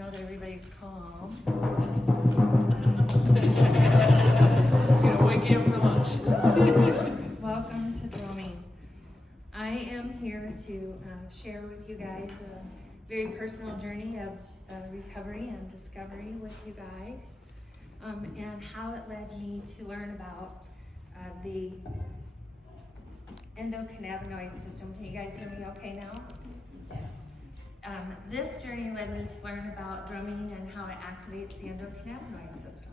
Now that everybody's calm. Gonna wake you up for lunch. Welcome to drumming. I am here to share with you guys a very personal journey of recovery and discovery with you guys, and how it led me to learn about the endocannabinoid system. Can you guys hear me okay now? This journey led me to learn about drumming and how it activates the endocannabinoid system.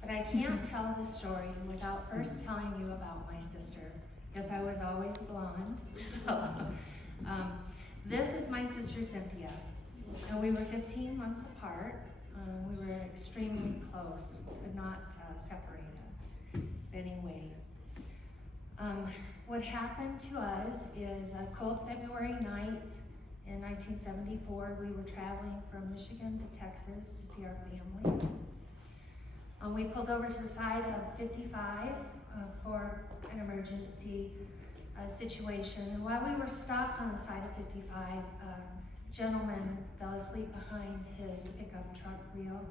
But I can't tell this story without first telling you about my sister, because I was always blonde. So, this is my sister Cynthia, and we were 15 months apart. We were extremely close, could not separate us in any way. What happened to us is a cold February night in 1974. We were traveling from Michigan to Texas to see our family. We pulled over to the side of 55 for an emergency situation. And while we were stopped on the side of 55, a gentleman fell asleep behind his pickup truck wheel,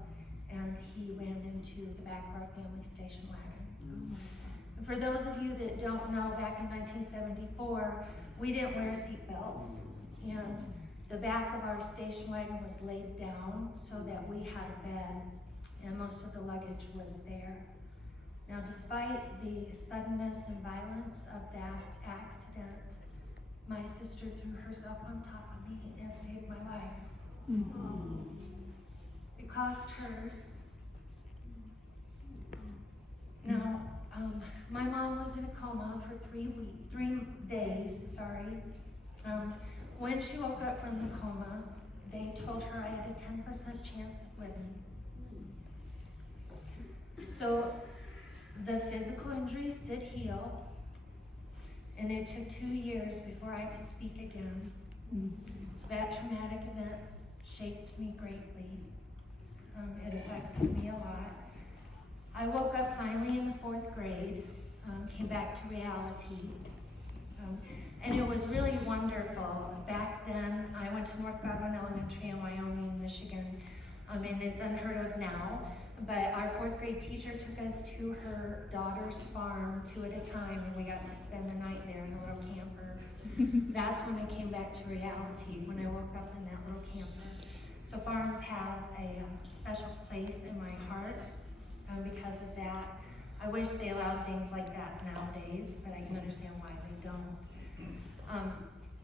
and he ran into the back of our family station wagon. For those of you that don't know, back in 1974, we didn't wear seat belts, and the back of our station wagon was laid down so that we had a bed, and most of the luggage was there. Now, despite the suddenness and violence of that accident, my sister threw herself on top of me and saved my life. Mm-hmm. It cost hers. Now, my mom was in a coma for 3 days. When she woke up from the coma, they told her I had a 10% chance of living. So the physical injuries did heal, and it took 2 years before I could speak again. So that traumatic event shaped me greatly. It affected me a lot. I woke up finally in the 4th grade, came back to reality, and it was really wonderful. Back then, I went to North Godwin Elementary in Wyoming, Michigan, and it's unheard of now, but our 4th grade teacher took us to her daughter's farm 2 at a time, and we got to spend the night there in a little camper. That's when I came back to reality, when I woke up in that little camper. So farms have a special place in my heart. Because of that. I wish they allowed things like that nowadays, but I can understand why they don't.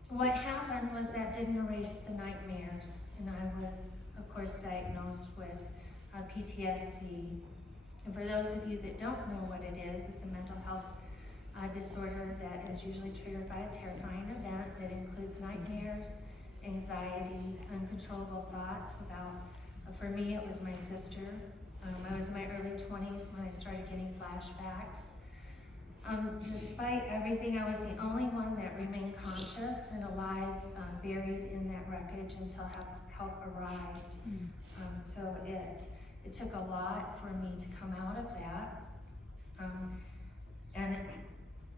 What happened was that didn't erase the nightmares, and I was, of course, diagnosed with PTSD. And for those of you that don't know what it is, it's a mental health disorder that is usually triggered by a terrifying event that includes nightmares, anxiety, uncontrollable thoughts about, for me, it was my sister. I was in my early 20s when I started getting flashbacks. Despite everything, I was the only one that remained conscious and alive, buried in that wreckage until help arrived. So it took a lot for me to come out of that. And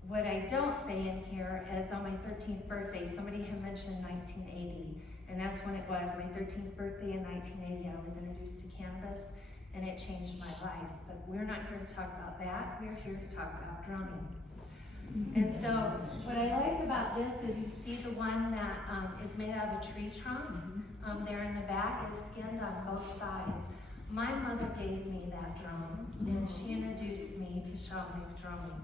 what I don't say in here is on my 13th birthday, somebody had mentioned 1980, and that's when it was. My 13th birthday in 1980, I was introduced to cannabis, and it changed my life. But we're not here to talk about that. We're here to talk about drumming. And so what I like about this is you see the one that is made out of a tree trunk. There in the back, it is skinned on both sides. My mother gave me that drum, and she introduced me to shamanic drumming.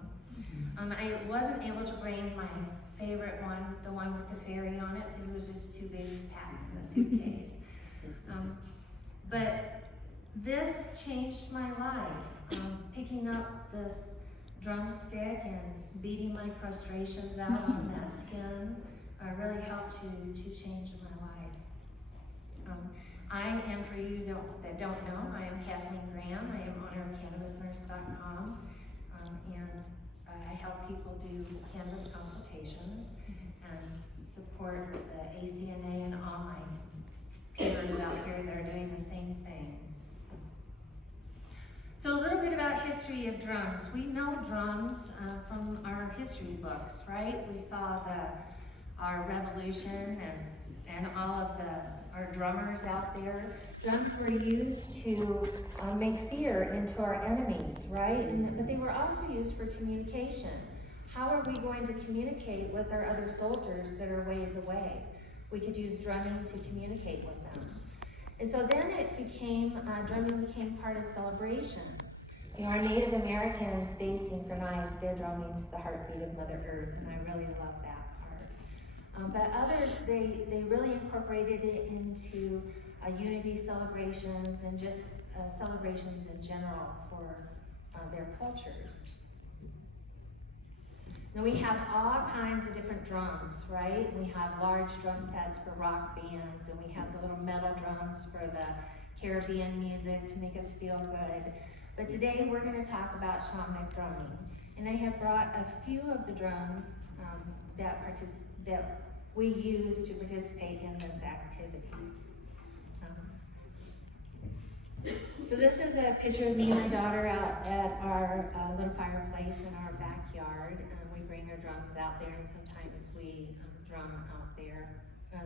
I wasn't able to bring my favorite one, the one with the fairy on it, because it was just too big to pack in a suitcase. But this changed my life. Picking up this drumstick and beating my frustrations out on that skin really helped to change my life. I am, for you that don't know, I am Cathleen Graham. I am owner of CannabisNurse.com, and I help people do cannabis consultations and support the ACNA and all my peers out here that are doing the same thing. So a little bit about history of drums. We know drums from our history books, right? We saw our revolution and all of our drummers out there. Drums were used to make fear into our enemies, right? But they were also used for communication. How are we going to communicate with our other soldiers that are ways away? We could use drumming to communicate with them. And so then drumming became part of celebrations. You know, our Native Americans, they synchronized their drumming to the heartbeat of Mother Earth, and I really love that part. But others, they really incorporated it into unity celebrations and just celebrations in general for their cultures. Now we have all kinds of different drums, right? We have large drum sets for rock bands, and we have the little metal drums for the Caribbean music to make us feel good. But today we're going to talk about shamanic drumming. And I have brought a few of the drums that we use to participate in this activity. So this is a picture of me and my daughter out at our little fireplace in our backyard. We bring our drums out there, and sometimes we drum out there.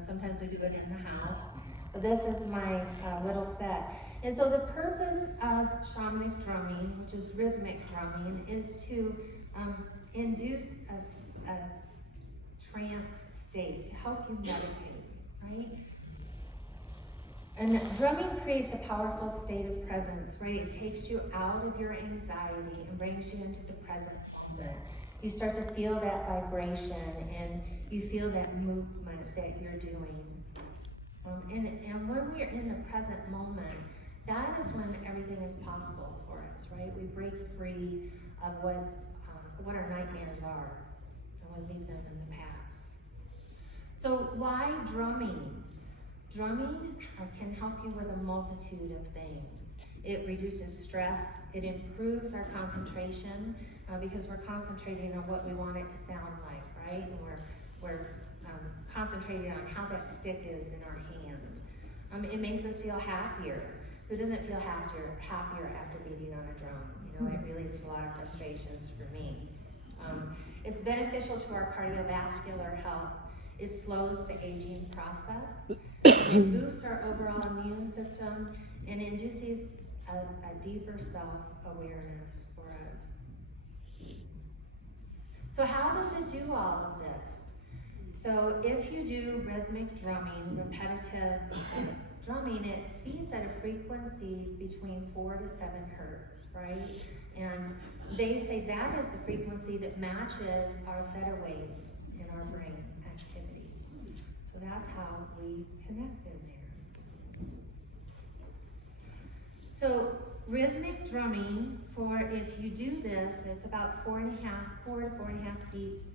Sometimes we do it in the house. But this is my little set. And so the purpose of shamanic drumming, which is rhythmic drumming, is to induce a trance state, to help you meditate, right? And drumming creates a powerful state of presence, right? It takes you out of your anxiety and brings you into the present moment. You start to feel that vibration, and you feel that movement that you're doing. And when we're in the present moment, that is when everything is possible for us, right? We break free of what our nightmares are, and we leave them in the past. So why drumming? Drumming can help you with a multitude of things. It reduces stress, it improves our concentration, because we're concentrating on what we want it to sound like, right? And we're concentrating on how that stick is in our hand. It makes us feel happier. Who doesn't feel happier after beating on a drum? You know, it released a lot of frustrations for me. It's beneficial to our cardiovascular health. It slows the aging process. It boosts our overall immune system, and induces a deeper self-awareness for us. So how does it do all of this? So if you do rhythmic drumming, repetitive drumming, it beats at a frequency between 4 to 7 hertz, right? And they say that is the frequency that matches our theta waves in our brain activity. So that's how we connected there. So rhythmic drumming, if you do this, it's about 4 to 4.5 beats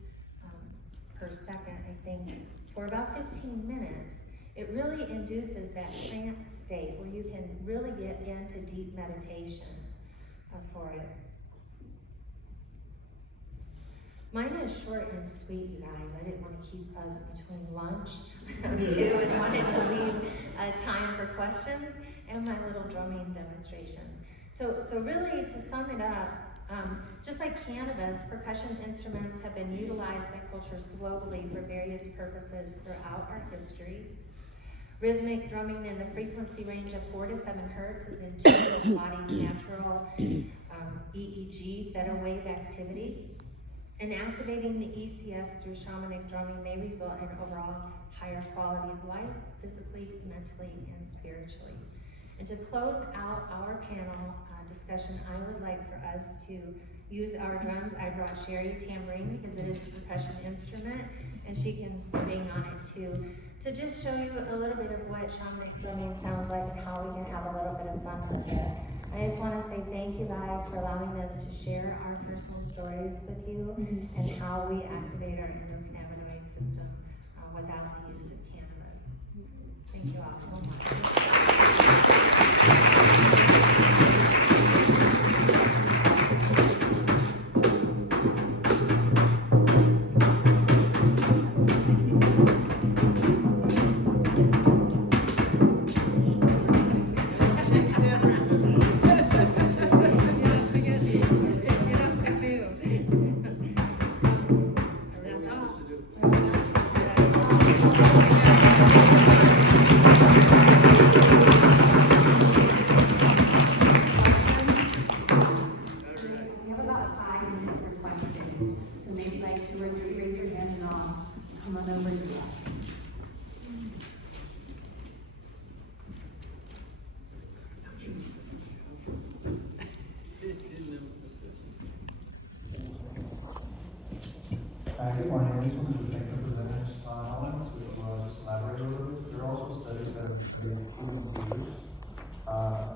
per second, I think, for about 15 minutes. It really induces that trance state where you can really get into deep meditation for it. Mine is short and sweet, you guys. I didn't want to keep us between lunch too, and wanted to leave time for questions and my little drumming demonstration. So really, to sum it up, just like cannabis, percussion instruments have been utilized by cultures globally for various purposes throughout our history. Rhythmic drumming in the frequency range of 4 to 7 hertz is in tune with the body's natural EEG, theta wave activity. And activating the ECS through shamanic drumming may result in overall higher quality of life, physically, mentally, and spiritually. And to close out our panel discussion, I would like for us to use our drums. I brought Sherry tambourine because it is a percussion instrument, and she can bang on it too, to just show you a little bit of what shamanic drumming sounds like and how we can have a little bit of fun with it. I just want to say thank you guys for allowing us to share our personal stories with you and how we activate our endocannabinoid system without the use of cannabis. Thank you all so much. That's all. drink a lot. Good morning. I just wanted to thank the presenters. I wanted to just elaborate a little bit. There are also studies that have studied human tears,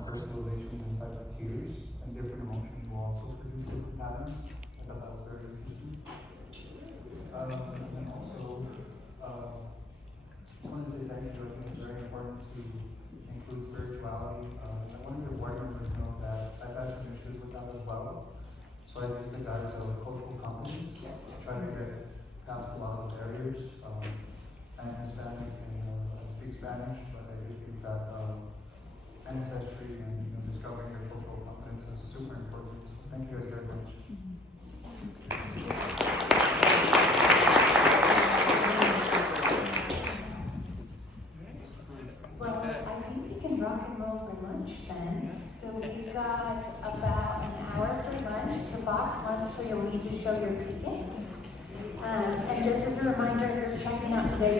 personalization inside of tears, and different emotions will also produce different patterns. I thought that was very interesting. And also, just wanted to say thank you. I think it's very important to include spirituality. I wanted the board members to know that I've had some issues with that as well. So I think the guys are cultural competence, try to get past a lot of barriers. I'm Hispanic and speak Spanish, but I do think that ancestry and discovering your cultural competence is super important. So thank you guys very much. Well, I think we can rock and roll for lunch then. So we've got about an hour for lunch. It's a box lunch, so you'll need to show your tickets. And just as a reminder, you're checking out today.